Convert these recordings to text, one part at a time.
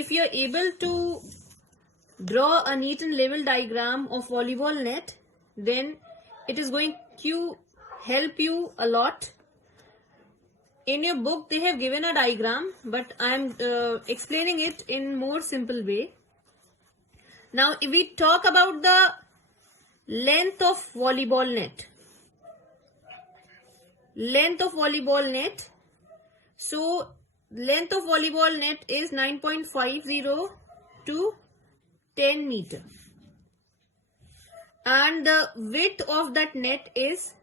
if you're able to draw a neat and level diagram of volleyball net, then it is going to help you a lot. In your book they have given a diagram, but I am explaining it in more simple way. Now if we talk about the length of volleyball net, so length of volleyball net is 9.50 to 10 meter, and the width of that net is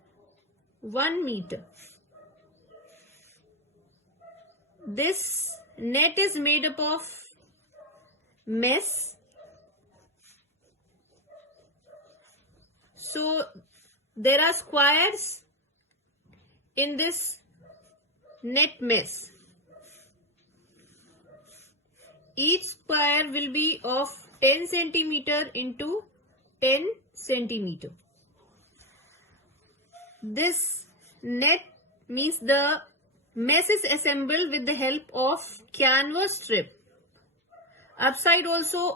1 meter. This net is made up of mesh. So there are squares in this net mesh. Each square will be of 10 centimeter into 10 centimeter. This net means the mesh is assembled with the help of canvas strip. Upside also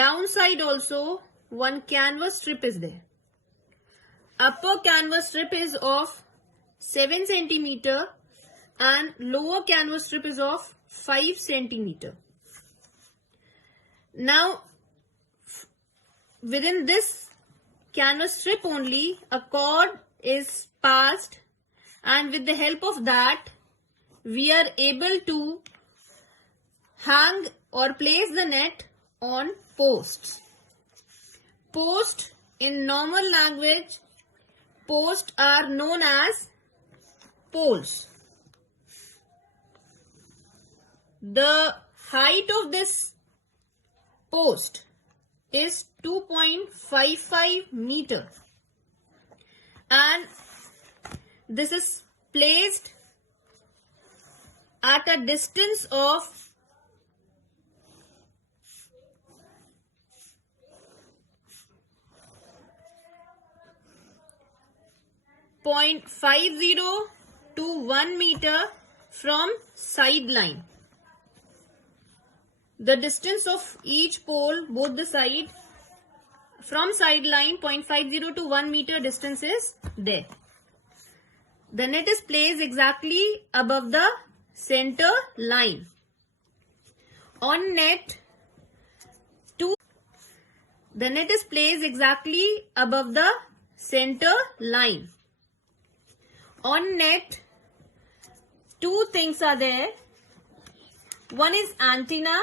downside also one canvas strip is there. Upper canvas strip is of 7 centimeter and lower canvas strip is of 5 centimeter. Now within this canvas strip only a cord is passed, and with the help of that we are able to hang or place the net on posts. Post in normal language, posts are known as poles. The height of this post is 2.55 meter, and this is placed at a distance of 0.50 to 1 meter from sideline. The distance of each pole, both the side, from sideline 0.50 to 1 meter distance is there. The net is placed exactly above the center line. On net, the net is placed exactly above the center line. On net, two things are there. One is antenna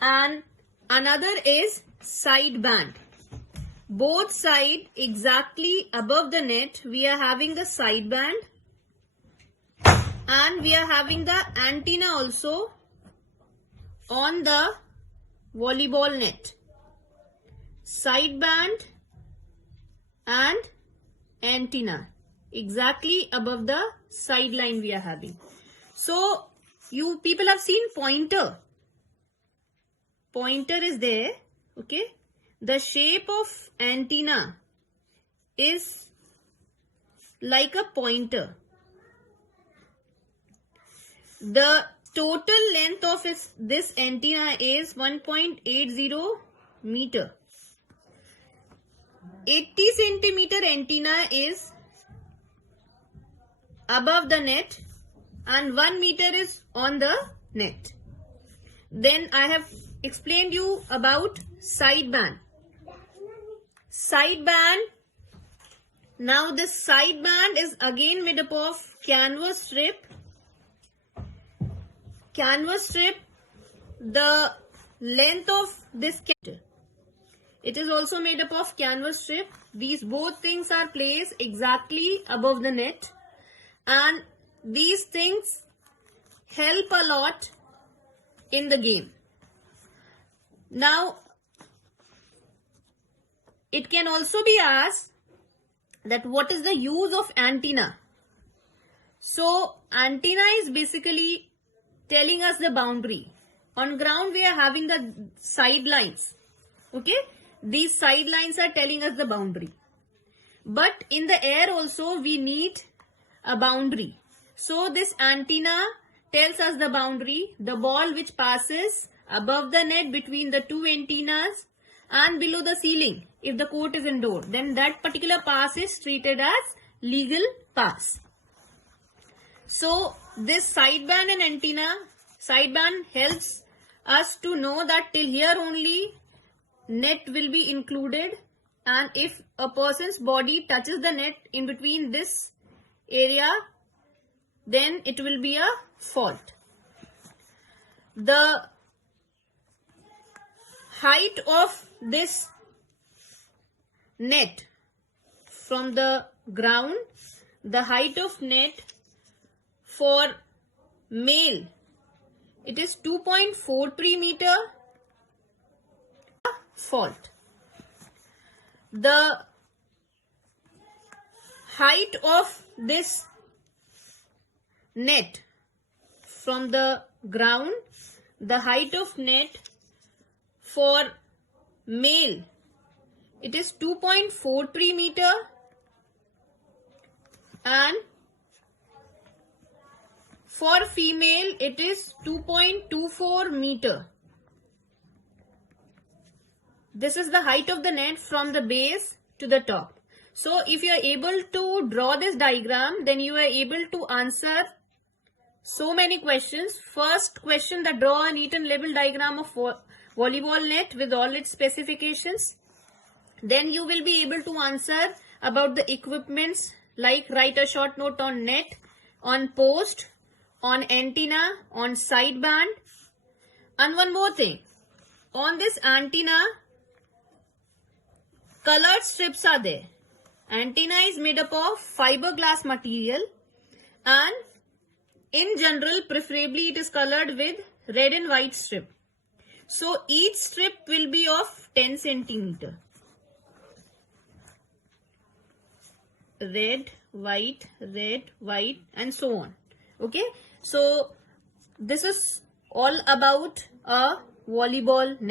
and another is sideband. Both sides exactly above the net we are having the sideband, and we are having the antenna also on the volleyball net. Sideband and antenna exactly above the sideline we are having. So you people have seen pointer. Pointer is there, okay. The shape of antenna is like a pointer. The total length of this antenna is 1.80 meter. 80 centimeter antenna is above the net and 1 meter is on the net. Then I have explained you about sideband. Sideband. Now this sideband is again made up of canvas strip. Canvas strip, the length of this it is also made up of canvas strip. These both things are placed exactly above the net, and these things help a lot in the game. Now it can also be asked that what is the use of antenna. So antenna is basically telling us the boundary. On ground we are having the sidelines, okay. These sidelines are telling us the boundary, but in the air also we need a boundary. So this antenna tells us the boundary. The ball which passes above the net between the two antennas and below the ceiling if the court is indoor, then that particular pass is treated as legal pass. So this sideband and antenna, sideband helps us to know that till here only net will be included, and if a person's body touches the net in between this area, then it will be a fault. The height of this net from the ground, the height of net for male, it is 2.43 meter, fault. The height of this net from the ground, the height of net for male, it is 2.43 meter, and for female it is 2.24 meter. This is the height of the net from the base to the top. So if you are able to draw this diagram, then you are able to answer so many questions. First question, that draw a neat and label diagram of volleyball net with all its specifications. Then you will be able to answer about the equipments, like write a short note on net, on post, on antenna, on sideband. And one more thing, on this antenna, colored strips are there. Antenna is made up of fiberglass material, and in general, preferably it is colored with red and white strip. So each strip will be of 10 centimeter. Red, white, and so on. Okay. So this is all about a volleyball net.